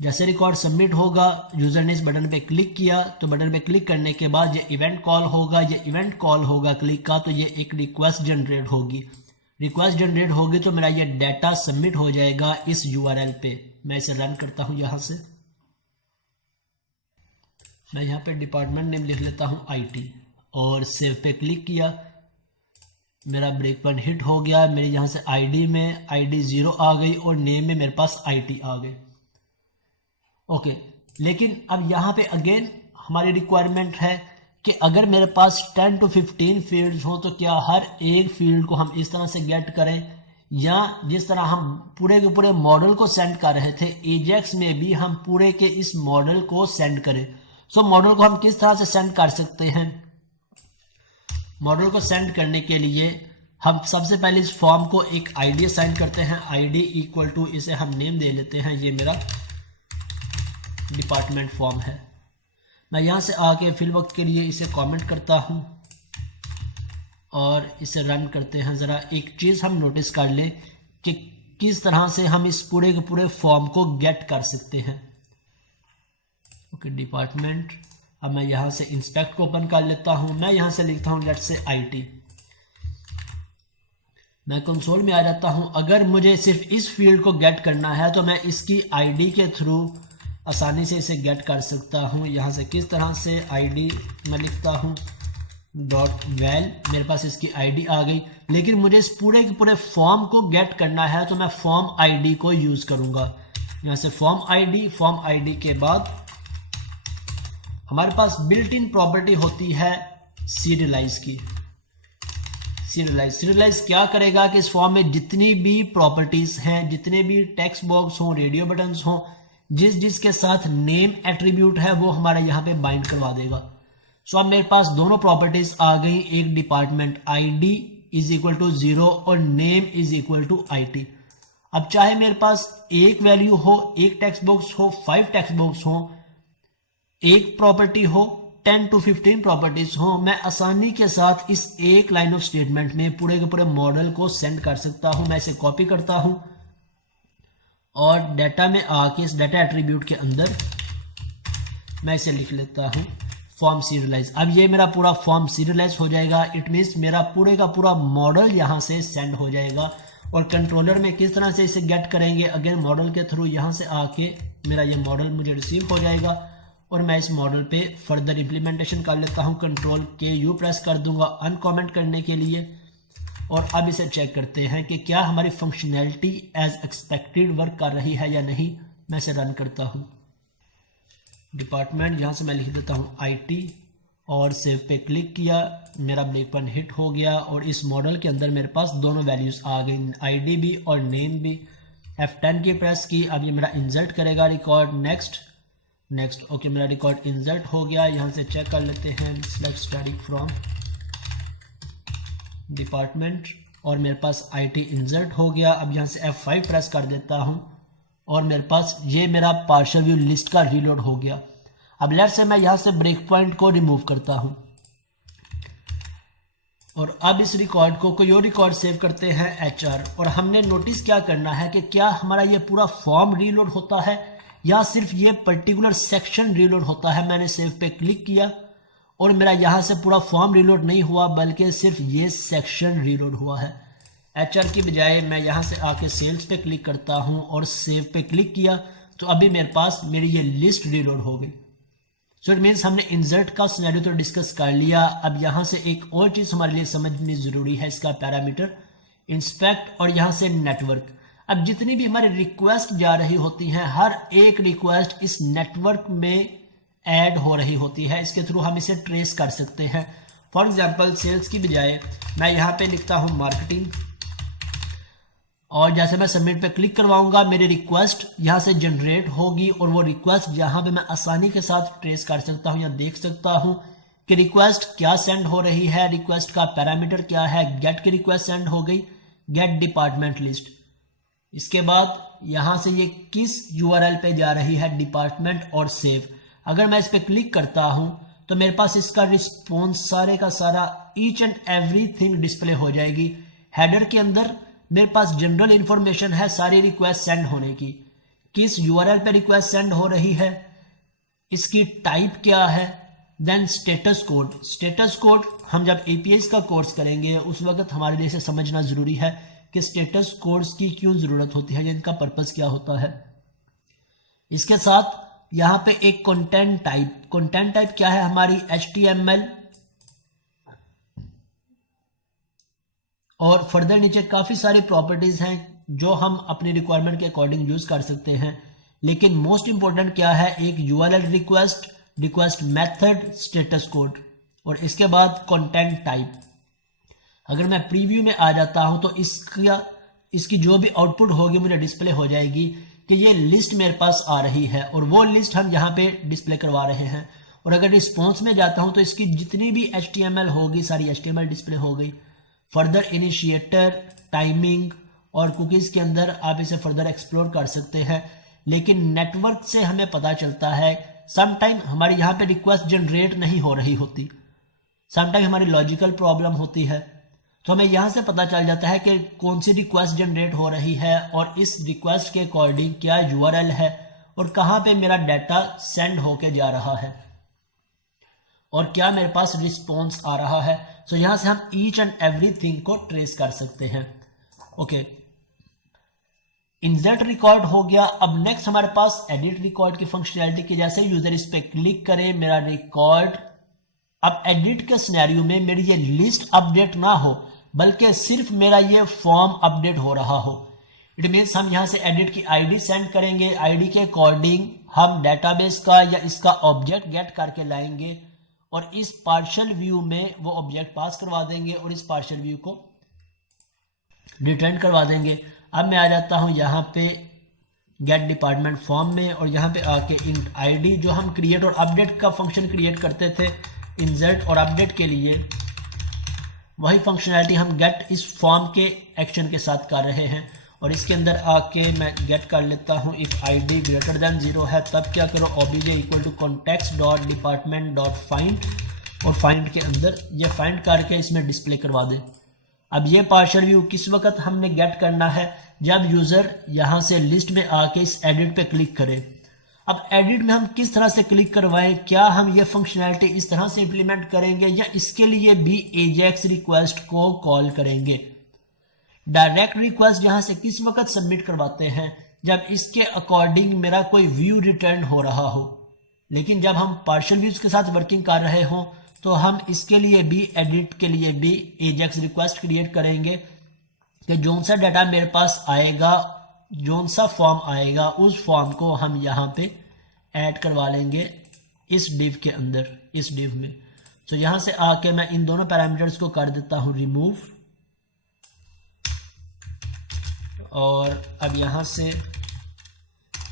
जैसे रिकॉर्ड सबमिट होगा, यूजर ने इस बटन पे क्लिक किया तो बटन पे क्लिक करने के बाद ये इवेंट कॉल होगा। ये इवेंट कॉल होगा क्लिक का, तो ये एक रिक्वेस्ट जनरेट होगी। रिक्वेस्ट जनरेट होगी तो मेरा ये डाटा सबमिट हो जाएगा इस URL पे। मैं इसे रन करता हूँ यहाँ से। मैं यहाँ पे डिपार्टमेंट नेम लिख लेता हूँ IT और सेव पे क्लिक किया। मेरा ब्रेक पॉइंट हिट हो गया। मेरे यहाँ से ID में ID 0 आ गई और नेम में मेरे पास IT आ गए। ओके, लेकिन अब यहाँ पे अगेन हमारी रिक्वायरमेंट है कि अगर मेरे पास 10 to 15 फील्ड्स हो तो क्या हर एक फील्ड को हम इस तरह से गेट करें, या जिस तरह हम पूरे के पूरे मॉडल को सेंड कर रहे थे AJAX में भी हम पूरे के इस मॉडल को सेंड करें। सो मॉडल को हम किस तरह से सेंड कर सकते हैं। मॉडल को सेंड करने के लिए हम सबसे पहले इस फॉर्म को एक आईडी असाइन करते हैं। आईडी इक्वल टू, इसे हम नेम दे लेते हैं, ये मेरा डिपार्टमेंट फॉर्म है। मैं यहाँ से आके फिल वक्त के लिए इसे कमेंट करता हूँ और इसे रन करते हैं। ज़रा एक चीज़ हम नोटिस कर लें कि किस तरह से हम इस पूरे के पूरे फॉर्म को गेट कर सकते हैं। Okay, department. अब मैं यहाँ से इंस्पेक्ट को ओपन कर लेता हूँ। मैं यहाँ से लिखता हूँ लेट्स से IT। मैं कंसोल में आ जाता हूँ। अगर मुझे सिर्फ इस फील्ड को गेट करना है तो मैं इसकी ID के थ्रू आसानी से इसे गेट कर सकता हूँ। यहाँ से किस तरह से ID मैं लिखता हूँ .val, मेरे पास इसकी ID आ गई। लेकिन मुझे इस पूरे के पूरे फॉर्म को गेट करना है तो मैं फॉर्म ID को यूज़ करूँगा। यहाँ से फॉर्म ID के बाद हमारे पास बिल्ट इन प्रॉपर्टी होती है सीरियलाइज की। सीरियलाइज क्या करेगा कि इस फॉर्म में जितनी भी प्रॉपर्टीज हैं, जितने भी टेक्स्ट बॉक्स हों, रेडियो बटन्स हों, जिसके साथ नेम एट्रीब्यूट है वो हमारा यहाँ पे बाइंड करवा देगा। सो अब मेरे पास दोनों प्रॉपर्टीज आ गई। एक department ID is equal to 0 और name is equal to IT। अब चाहे मेरे पास एक वैल्यू हो, एक टेक्स्ट बॉक्स हो, 5 टेक्स्ट बॉक्स हो, एक प्रॉपर्टी हो, 10 to 15 प्रॉपर्टीज हो, मैं आसानी के साथ इस एक लाइन ऑफ स्टेटमेंट में पूरे के पूरे मॉडल को सेंड कर सकता हूं। मैं इसे कॉपी करता हूं और डाटा में आके इस डाटा एट्रीब्यूट के अंदर मैं इसे लिख लेता हूं फॉर्म सीरियलाइज। अब ये मेरा पूरा फॉर्म सीरियलाइज हो जाएगा। इट मीन्स मेरा पूरे का पूरा मॉडल यहां से सेंड हो जाएगा। और कंट्रोलर में किस तरह से इसे गेट करेंगे, अगेन मॉडल के थ्रू यहां से आके मेरा ये मॉडल मुझे रिसीव हो जाएगा और मैं इस मॉडल पे फर्दर इम्प्लीमेंटेशन कर लेता हूं। Ctrl+K+U प्रेस कर दूंगा अनकमेंट करने के लिए। और अब इसे चेक करते हैं कि क्या हमारी फंक्शनैलिटी एज एक्सपेक्टेड वर्क कर रही है या नहीं। मैं इसे रन करता हूं। डिपार्टमेंट, यहाँ से मैं लिख देता हूं IT और सेव पे क्लिक किया। मेरा ब्रेक पॉइंट हिट हो गया और इस मॉडल के अंदर मेरे पास दोनों वैल्यूज आ गई, ID भी और नेम भी। F10 की प्रेस की। अब ये मेरा इंसर्ट करेगा रिकॉर्ड। नेक्स्ट। ओके, मेरा रिकॉर्ड इंसर्ट हो गया। यहाँ से चेक कर लेते हैं सिलेक्ट स्टैटिक फ्रॉम डिपार्टमेंट और मेरे पास IT इंसर्ट हो गया। अब यहाँ से F5 प्रेस कर देता हूँ और मेरे पास ये मेरा पार्शियल व्यू लिस्ट का रीलोड हो गया। अब लेट्स से मैं यहाँ से ब्रेक पॉइंट को रिमूव करता हूँ और अब इस रिकॉर्ड को कोई और रिकॉर्ड सेव करते हैं HR। और हमने नोटिस क्या करना है कि क्या हमारा ये पूरा फॉर्म रीलोड होता है या सिर्फ ये पर्टिकुलर सेक्शन रीलोड होता है। मैंने सेव पे क्लिक किया और मेरा यहाँ से पूरा फॉर्म रीलोड नहीं हुआ बल्कि सिर्फ ये सेक्शन रीलोड हुआ है। HR की बजाय मैं यहाँ से आके सेल्स पे क्लिक करता हूँ और सेव पे क्लिक किया तो अभी मेरे पास मेरी ये लिस्ट रीलोड हो गई। सो इट मीन्स हमने इंसर्ट का सिनेरियो तो डिस्कस कर लिया। अब यहाँ से एक और चीज़ हमारे लिए समझनी ज़रूरी है, इसका पैरामीटर इंस्पेक्ट और यहाँ से नेटवर्क। अब जितनी भी हमारी रिक्वेस्ट जा रही होती हैं, हर एक रिक्वेस्ट इस नेटवर्क में ऐड हो रही होती है। इसके थ्रू हम इसे ट्रेस कर सकते हैं। फॉर एग्जांपल सेल्स की बजाय मैं यहाँ पे लिखता हूँ मार्केटिंग और जैसे मैं सबमिट पे क्लिक करवाऊंगा मेरी रिक्वेस्ट यहाँ से जनरेट होगी और वो रिक्वेस्ट यहाँ पे मैं आसानी के साथ ट्रेस कर सकता हूँ या देख सकता हूँ कि रिक्वेस्ट क्या सेंड हो रही है, रिक्वेस्ट का पैरामीटर क्या है। गेट की रिक्वेस्ट सेंड हो गई, गेट डिपार्टमेंट लिस्ट। इसके बाद यहाँ से ये किस URL पे जा रही है, डिपार्टमेंट और सेव। अगर मैं इस पर क्लिक करता हूँ तो मेरे पास इसका रिस्पॉन्स सारे का सारा ईच एंड एवरीथिंग डिस्प्ले हो जाएगी। हेडर के अंदर मेरे पास जनरल इंफॉर्मेशन है सारी रिक्वेस्ट सेंड होने की, किस URL पे रिक्वेस्ट सेंड हो रही है, इसकी टाइप क्या है, देन स्टेटस कोड हम जब APIs का कोर्स करेंगे उस वक्त हमारे लिए इसे समझना जरूरी है कि स्टेटस कोड्स की क्यों जरूरत होती है, इनका पर्पस क्या होता है। इसके साथ यहाँ पे एक कंटेंट टाइप क्या है हमारी HTML और फर्दर नीचे काफी सारी प्रॉपर्टीज हैं जो हम अपनी रिक्वायरमेंट के अकॉर्डिंग यूज कर सकते हैं। लेकिन मोस्ट इंपॉर्टेंट क्या है, एक URL request method, status code और इसके बाद कंटेंट टाइप। अगर मैं प्रीव्यू में आ जाता हूं तो इसकी जो भी आउटपुट होगी मुझे डिस्प्ले हो जाएगी कि ये लिस्ट मेरे पास आ रही है और वो लिस्ट हम यहाँ पे डिस्प्ले करवा रहे हैं। और अगर रिस्पॉन्स में जाता हूं तो इसकी जितनी भी HTML होगी सारी HTML डिस्प्ले हो गई। फर्दर इनिशिएटर, टाइमिंग और कुकीज के अंदर आप इसे फर्दर एक्सप्लोर कर सकते हैं। लेकिन नेटवर्क से हमें पता चलता है समटाइम हमारी यहाँ पे रिक्वेस्ट जनरेट नहीं हो रही होती, समटाइम हमारी लॉजिकल प्रॉब्लम होती है, तो हमें यहाँ से पता चल जाता है कि कौन सी रिक्वेस्ट जनरेट हो रही है और इस रिक्वेस्ट के अकॉर्डिंग क्या यूआरएल है और कहाँ पे मेरा डाटा सेंड होके जा रहा है और क्या मेरे पास रिस्पॉन्स आ रहा है। सो यहाँ से हम ईच एंड एवरीथिंग को ट्रेस कर सकते हैं। ओके, इंसर्ट रिकॉर्ड हो गया। अब नेक्स्ट हमारे पास एडिट रिकॉर्ड की फंक्शनैलिटी की, जैसे यूजर इस पे क्लिक करे मेरा रिकॉर्ड, अब एडिट के सिनेरियो में मेरी ये लिस्ट अपडेट ना हो बल्कि सिर्फ मेरा ये फॉर्म अपडेट हो रहा हो। इट मीन्स हम यहाँ से एडिट की आईडी सेंड करेंगे, आईडी के अकॉर्डिंग हम डेटाबेस का या इसका ऑब्जेक्ट गेट करके लाएंगे और इस पार्शियल व्यू में वो ऑब्जेक्ट पास करवा देंगे और इस पार्शियल व्यू को रिटर्न करवा देंगे। अब मैं आ जाता हूँ यहाँ पे गेट डिपार्टमेंट फॉर्म में और यहाँ पे आके इंट आईडी, जो हम क्रिएट और अपडेट का फंक्शन क्रिएट करते थे इंसर्ट और अपडेट के लिए, वही फंक्शनैलिटी हम गेट इस फॉर्म के एक्शन के साथ कर रहे हैं। और इसके अंदर आके मैं गेट कर लेता हूँ इफ आईडी ग्रेटर देन 0 है, तब क्या करो obj equal to context dot department dot find, और फाइंड के अंदर ये फाइंड करके इसमें डिस्प्ले करवा दे। अब ये पार्शियल व्यू किस वक्त हमने गेट करना है, जब यूजर यहाँ से लिस्ट में आके इस एडिट पे क्लिक करे। अब एडिट में हम किस तरह से क्लिक करवाएं, क्या हम ये फंक्शनैलिटी इस तरह से इंप्लीमेंट करेंगे या इसके लिए भी एजेक्स रिक्वेस्ट को कॉल करेंगे। डायरेक्ट रिक्वेस्ट यहाँ से किस वक्त सबमिट करवाते हैं, जब इसके अकॉर्डिंग मेरा कोई व्यू रिटर्न हो रहा हो। लेकिन जब हम पार्शियल व्यूज के साथ वर्किंग कर रहे हो तो हम इसके लिए भी एडिट के लिए भी एजेक्स रिक्वेस्ट क्रिएट करेंगे कि जोन सा डाटा मेरे पास आएगा, जोन सा फॉर्म आएगा, उस फॉर्म को हम यहाँ पे ऐड करवा लेंगे इस डिव के अंदर, इस डिव में। तो यहाँ से आके मैं इन दोनों पैरामीटर्स को कर देता हूँ रिमूव, और अब यहाँ से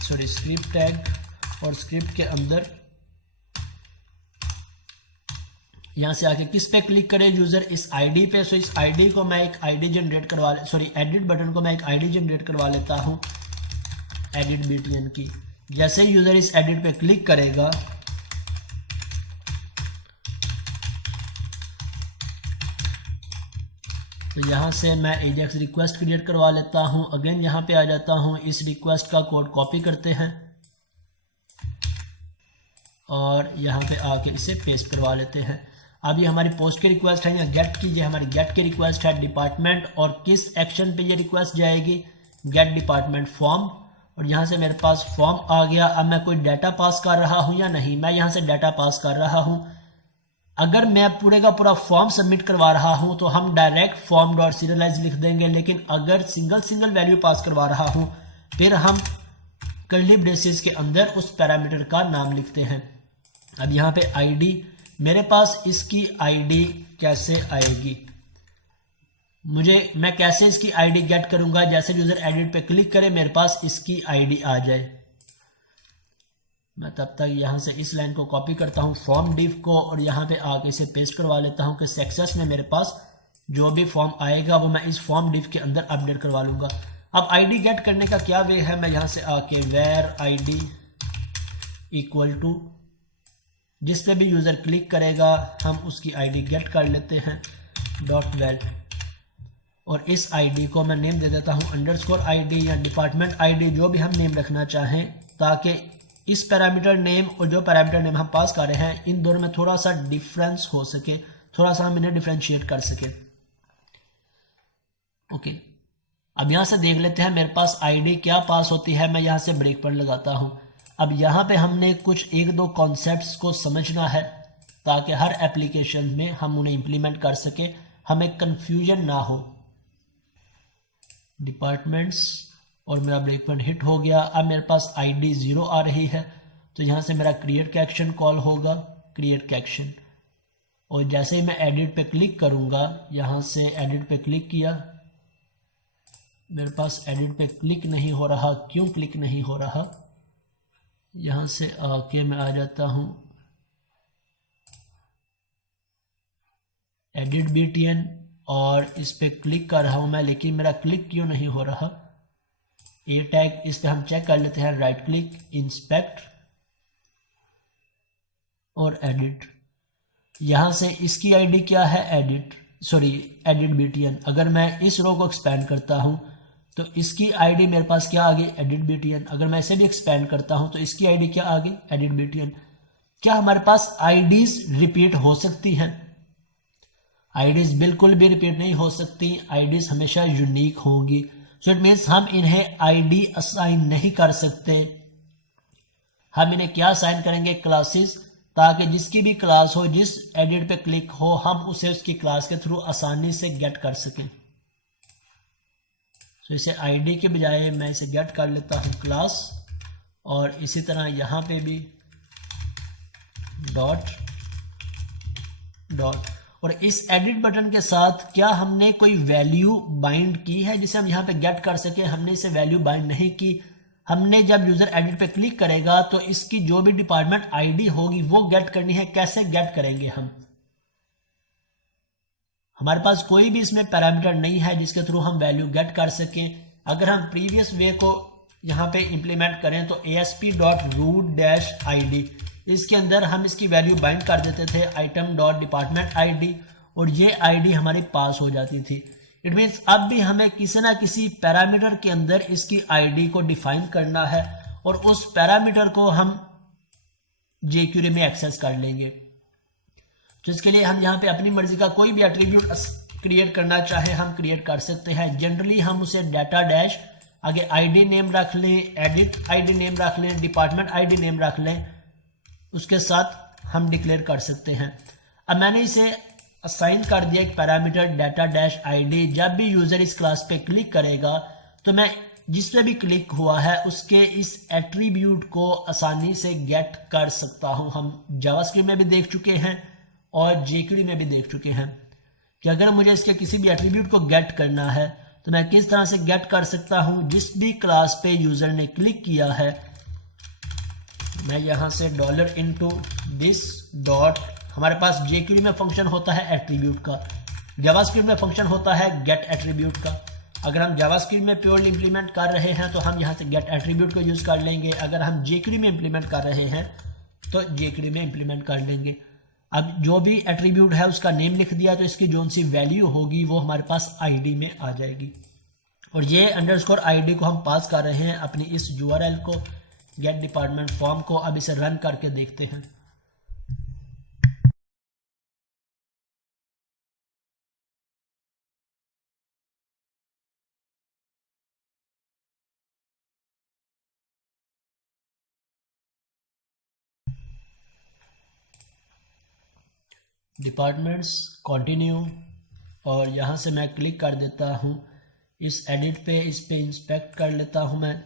स्क्रिप्ट टैग और स्क्रिप्ट के अंदर यहाँ से आके किस पे क्लिक करे यूजर, इस आईडी पे। सो इस आईडी को मैं एक आईडी जनरेट करवा, एडिट बटन को मैं एक आईडी जनरेट करवा लेता हूँ एडिट बीटीएन की। जैसे यूजर इस एडिट पे क्लिक करेगा तो यहाँ से मैं एजेक्स रिक्वेस्ट क्रिएट करवा लेता हूँ। अगेन यहाँ पे आ जाता हूँ, इस रिक्वेस्ट का कोड कॉपी करते हैं और यहाँ पे आके इसे पेस्ट करवा लेते हैं। अब ये हमारी पोस्ट की रिक्वेस्ट है या गेट की, ये हमारी गेट की रिक्वेस्ट है डिपार्टमेंट, और किस एक्शन पे ये रिक्वेस्ट जाएगी, गेट डिपार्टमेंट फॉर्म, और यहाँ से मेरे पास फॉर्म आ गया। अब मैं कोई डाटा पास कर रहा हूँ या नहीं, मैं यहाँ से डाटा पास कर रहा हूँ। अगर मैं पूरे का पूरा फॉर्म सबमिट करवा रहा हूँ तो हम डायरेक्ट फॉर्म डॉट सीरियलाइज लिख देंगे, लेकिन अगर सिंगल वैल्यू पास करवा रहा हूँ फिर हम कर्ली ब्रेसेस के अंदर उस पैरामीटर का नाम लिखते हैं। अब यहाँ पे आईडी, मेरे पास इसकी आईडी कैसे आएगी, मैं कैसे इसकी आईडी गेट करूंगा। जैसे यूजर एडिट पे क्लिक करे मेरे पास इसकी आईडी आ जाए। मैं तब तक यहाँ से इस लाइन को कॉपी करता हूँ फॉर्म डिव को और यहाँ पे आके इसे पेस्ट करवा लेता हूँ कि सक्सेस में मेरे पास जो भी फॉर्म आएगा वो मैं इस फॉर्म डिव के अंदर अपडेट करवा लूंगा। अब आईडी गेट करने का क्या वे है, मैं यहाँ से आके वेर आईडी इक्वल टू, जिस पे भी यूजर क्लिक करेगा हम उसकी आईडी गेट कर लेते हैं डॉट वेल, और इस आईडी को मैं नेम दे देता हूँ अंडरस्कोर आईडी या डिपार्टमेंट आईडी, जो भी हम नेम रखना चाहें, ताकि इस पैरामीटर नेम और जो पैरामीटर नेम हम पास कर रहे हैं इन दोनों में थोड़ा सा डिफरेंस हो सके, थोड़ा सा हम इन्हें डिफरेंशिएट कर सके। ओके, अब यहाँ से देख लेते हैं मेरे पास आईडी क्या पास होती है। मैं यहाँ से ब्रेक पॉइंट लगाता हूँ। अब यहाँ पे हमने कुछ एक दो कॉन्सेप्ट्स को समझना है ताकि हर एप्लीकेशन में हम उन्हें इंप्लीमेंट कर सके, हमें कंफ्यूजन ना हो। डिपार्टमेंट्स और मेरा ब्रेक पॉइंट हिट हो गया। अब मेरे पास आईडी 0 आ रही है तो यहाँ से मेरा क्रिएट का एक्शन कॉल होगा, क्रिएट का एक्शन, और जैसे ही मैं एडिट पे क्लिक करूँगा, यहाँ से एडिट पे क्लिक किया, मेरे पास एडिट पे क्लिक नहीं हो रहा। क्यों क्लिक नहीं हो रहा, यहाँ से आके मैं आ जाता हूँ एडिट बीटीएन और इस पे क्लिक कर रहा हूँ मैं, लेकिन मेरा क्लिक क्यों नहीं हो रहा। ए टैग, इस पे हम चेक कर लेते हैं, राइट क्लिक, इंस्पेक्ट और एडिट। यहां से इसकी आईडी क्या है, एडिट BTN। अगर मैं इस रो को एक्सपेंड करता हूं तो इसकी आईडी मेरे पास क्या आ गई, एडिट BTN। अगर मैं इसे भी एक्सपेंड करता हूं तो इसकी आईडी क्या आ गई, एडिट BTN। क्या हमारे पास आईडीज रिपीट हो सकती हैं? आईडीज बिल्कुल भी रिपीट नहीं हो सकती, आईडीज हमेशा यूनिक होंगी। सो इट मीन्स हम इन्हें आईडी असाइन नहीं कर सकते। हम इन्हें क्या असाइन करेंगे, क्लासेस, ताकि जिसकी भी क्लास हो, जिस एडिट पे क्लिक हो, हम उसे उसकी क्लास के थ्रू आसानी से गेट कर सकें। तो इसे आईडी के बजाय मैं इसे गेट कर लेता हूं क्लास, और इसी तरह यहां पे भी डॉट। और इस एडिट बटन के साथ क्या हमने कोई वैल्यू बाइंड की है जिसे हम यहां पे गेट कर सके? हमने इसे वैल्यू बाइंड नहीं की। हमने जब यूजर एडिट पे क्लिक करेगा तो इसकी जो भी डिपार्टमेंट आईडी होगी वो गेट करनी है। कैसे गेट करेंगे हम? हमारे पास कोई भी इसमें पैरामीटर नहीं है जिसके थ्रू हम वैल्यू गेट कर सकें। अगर हम प्रीवियस वे को यहाँ पे इंप्लीमेंट करें तो ASP.root-id, इसके अंदर हम इसकी वैल्यू बाइंड कर देते थे item.department ID, और ये आईडी हमारी पास हो जाती थी। इट मीन्स अब भी हमें किसी ना किसी पैरामीटर के अंदर इसकी आईडी को डिफाइन करना है, और उस पैरामीटर को हम jQuery में एक्सेस कर लेंगे। तो इसके लिए हम यहाँ पे अपनी मर्जी का कोई भी एट्रीब्यूट क्रिएट करना चाहे हम क्रिएट कर सकते हैं। जनरली हम उसे डाटा डैश आगे आईडी नेम रख लें, एडिट आईडी नेम रख लें, डिपार्टमेंट आईडी नेम रख लें, उसके साथ हम डिक्लेयर कर सकते हैं। अब मैंने इसे असाइन कर दिया एक पैरामीटर डाटा डैश आईडी। जब भी यूजर इस क्लास पे क्लिक करेगा तो मैं जिस पे भी क्लिक हुआ है उसके इस एट्रीब्यूट को आसानी से गेट कर सकता हूं। हम जावास्क्रिप्ट में भी देख चुके हैं और jQuery में भी देख चुके हैं कि अगर मुझे इसके किसी भी एट्रीब्यूट को गेट करना है तो मैं किस तरह से गेट कर सकता हूं। जिस भी क्लास पे यूजर ने क्लिक किया है, मैं यहां से $into_this डॉट, हमारे पास jQuery में फंक्शन होता है एट्रीब्यूट का, जावास्क्रिप्ट में फंक्शन होता है गेट एट्रीब्यूट का। अगर हम जावास्क्रिप्ट में प्योरली इंप्लीमेंट कर रहे हैं तो हम यहां से गेट एट्रीब्यूट को यूज कर लेंगे। अगर हम jQuery में इंप्लीमेंट कर रहे हैं तो jQuery में इंप्लीमेंट कर लेंगे। अब जो भी एट्रीब्यूट है उसका नेम लिख दिया तो इसकी जो सी वैल्यू होगी वो हमारे पास आईडी में आ जाएगी। और ये अंडरस्कोर आईडी को हम पास कर रहे हैं अपनी इस URL को, गेट डिपार्टमेंट फॉर्म को। अब इसे रन करके देखते हैं। डिपार्टमेंट्स, कंटिन्यू, और यहाँ से मैं क्लिक कर देता हूँ इस एडिट पे, इस पे इंस्पेक्ट कर लेता हूँ मैं।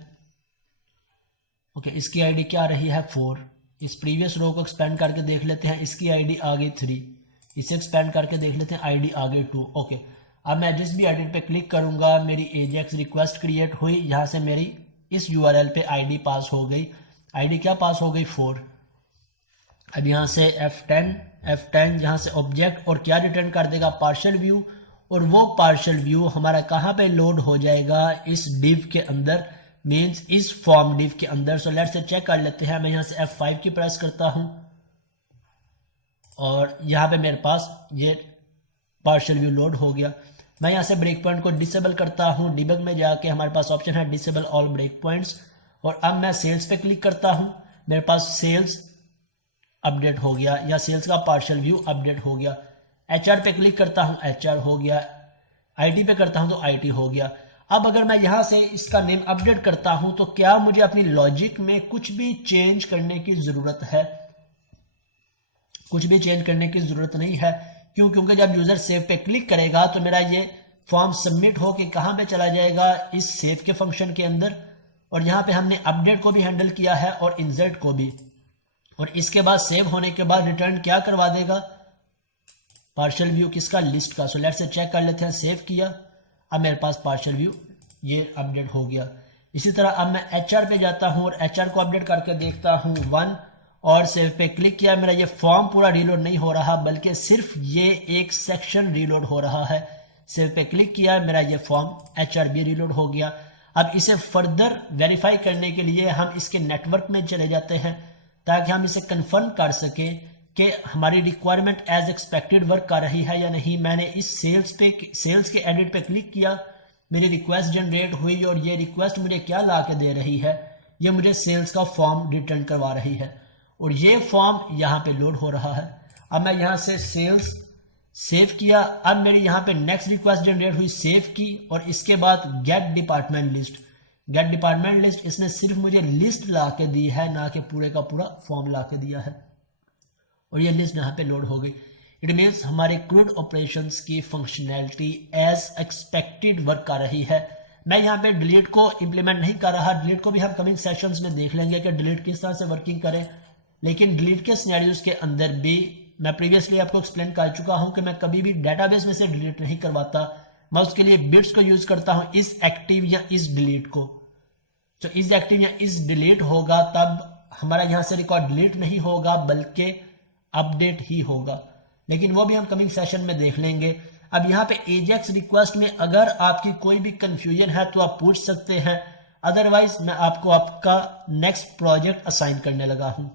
ओके, इसकी आईडी क्या रही है 4। इस प्रीवियस रो को एक्सपेंड करके देख लेते हैं, इसकी आईडी आ गई 3। इसे एक्सपेंड करके देख लेते हैं, आईडी आ गई 2। ओके, अब मैं जिस भी एडिट पे क्लिक करूंगा मेरी AJAX रिक्वेस्ट क्रिएट हुई, यहाँ से मेरी इस URL पे आईडी पास हो गई। आईडी क्या पास हो गई 4। अब यहाँ से F10 यहाँ से ऑब्जेक्ट, और क्या रिटर्न कर देगा, पार्शियल व्यू। और वो पार्शियल व्यू हमारा कहाँ पे लोड हो जाएगा, इस डिव के अंदर, मीन्स इस फॉर्म डिव के अंदर। सो लेट्स से चेक कर लेते हैं। मैं यहाँ से F5 की प्रेस करता हूँ और यहाँ पे मेरे पास ये पार्शियल व्यू लोड हो गया। मैं यहाँ से ब्रेक पॉइंट को डिसेबल करता हूँ। डिबग में जाके हमारे पास ऑप्शन है डिसेबल ऑल ब्रेक पॉइंट्स, और अब मैं सेल्स पे क्लिक करता हूँ, मेरे पास सेल्स अपडेट हो गया, या सेल्स का पार्शियल व्यू अपडेट हो गया। HR पे क्लिक करता हूं, HR हो गया। IT पे करता हूं तो IT हो गया। अब अगर मैं यहां से इसका नेम अपडेट करता हूं तो क्या मुझे अपनी लॉजिक में कुछ भी चेंज करने की जरूरत है? कुछ भी चेंज करने की जरूरत नहीं है। क्यों? क्योंकि जब यूजर सेव पे क्लिक करेगा तो मेरा ये फॉर्म सबमिट होके कहां पे चला जाएगा, इस सेव के फंक्शन के अंदर। और यहां पे हमने अपडेट को भी हैंडल किया है और इंसर्ट को भी। और इसके बाद सेव होने के बाद रिटर्न क्या करवा देगा, पार्शियल व्यू किसका, लिस्ट का। सो लेट्स से चेक कर लेते हैं, सेव किया, अब मेरे पास पार्शियल व्यू ये अपडेट हो गया। इसी तरह अब मैं HR पे जाता हूं और HR को अपडेट करके देखता हूं 1, और सेव पे क्लिक किया, मेरा ये फॉर्म पूरा रीलोड नहीं हो रहा बल्कि सिर्फ ये एक सेक्शन रीलोड हो रहा है। सेव पे क्लिक किया, मेरा ये फॉर्म HR भी रीलोड हो गया। अब इसे फर्दर वेरीफाई करने के लिए हम इसके नेटवर्क में चले जाते हैं ताकि हम इसे कंफर्म कर सकें कि हमारी रिक्वायरमेंट एज एक्सपेक्टेड वर्क कर रही है या नहीं। मैंने इस सेल्स के एडिट पे क्लिक किया, मेरी रिक्वेस्ट जनरेट हुई और ये रिक्वेस्ट मुझे क्या ला के दे रही है, ये मुझे सेल्स का फॉर्म रिटर्न करवा रही है और ये फॉर्म यहाँ पे लोड हो रहा है। अब मैं यहाँ से सेल्स सेव किया, अब मेरी यहाँ पे नेक्स्ट रिक्वेस्ट जनरेट हुई, सेव की और इसके बाद गेट डिपार्टमेंट लिस्ट इसने सिर्फ मुझे लिस्ट ला के दी है, ना कि पूरे का पूरा फॉर्म ला के दिया है और ये लिस्ट यहाँ पे लोड हो गई। इट मीन्स हमारे क्रूड ऑपरेशंस की फंक्शनैलिटी एज एक्सपेक्टेड वर्क कर रही है। मैं यहाँ पे डिलीट को इंप्लीमेंट नहीं कर रहा, डिलीट को भी हम कमिंग सेशंस में देख लेंगे कि डिलीट किस तरह से वर्किंग करें, लेकिन डिलीट के सिनेरियोज के अंदर भी मैं प्रीवियसली आपको एक्सप्लेन कर चुका हूं कि मैं कभी भी डेटाबेस में से डिलीट नहीं करवाता, मैं उसके लिए बिट्स को यूज करता हूं, इस एक्टिव या इस डिलीट को। तो इस एक्टिव या इस डिलीट होगा तब हमारा यहां से रिकॉर्ड डिलीट नहीं होगा बल्कि अपडेट ही होगा, लेकिन वो भी हम कमिंग सेशन में देख लेंगे। अब यहाँ पे एजेक्स रिक्वेस्ट में अगर आपकी कोई भी कंफ्यूजन है तो आप पूछ सकते हैं, अदरवाइज मैं आपको आपका नेक्स्ट प्रोजेक्ट असाइन करने लगा हूं।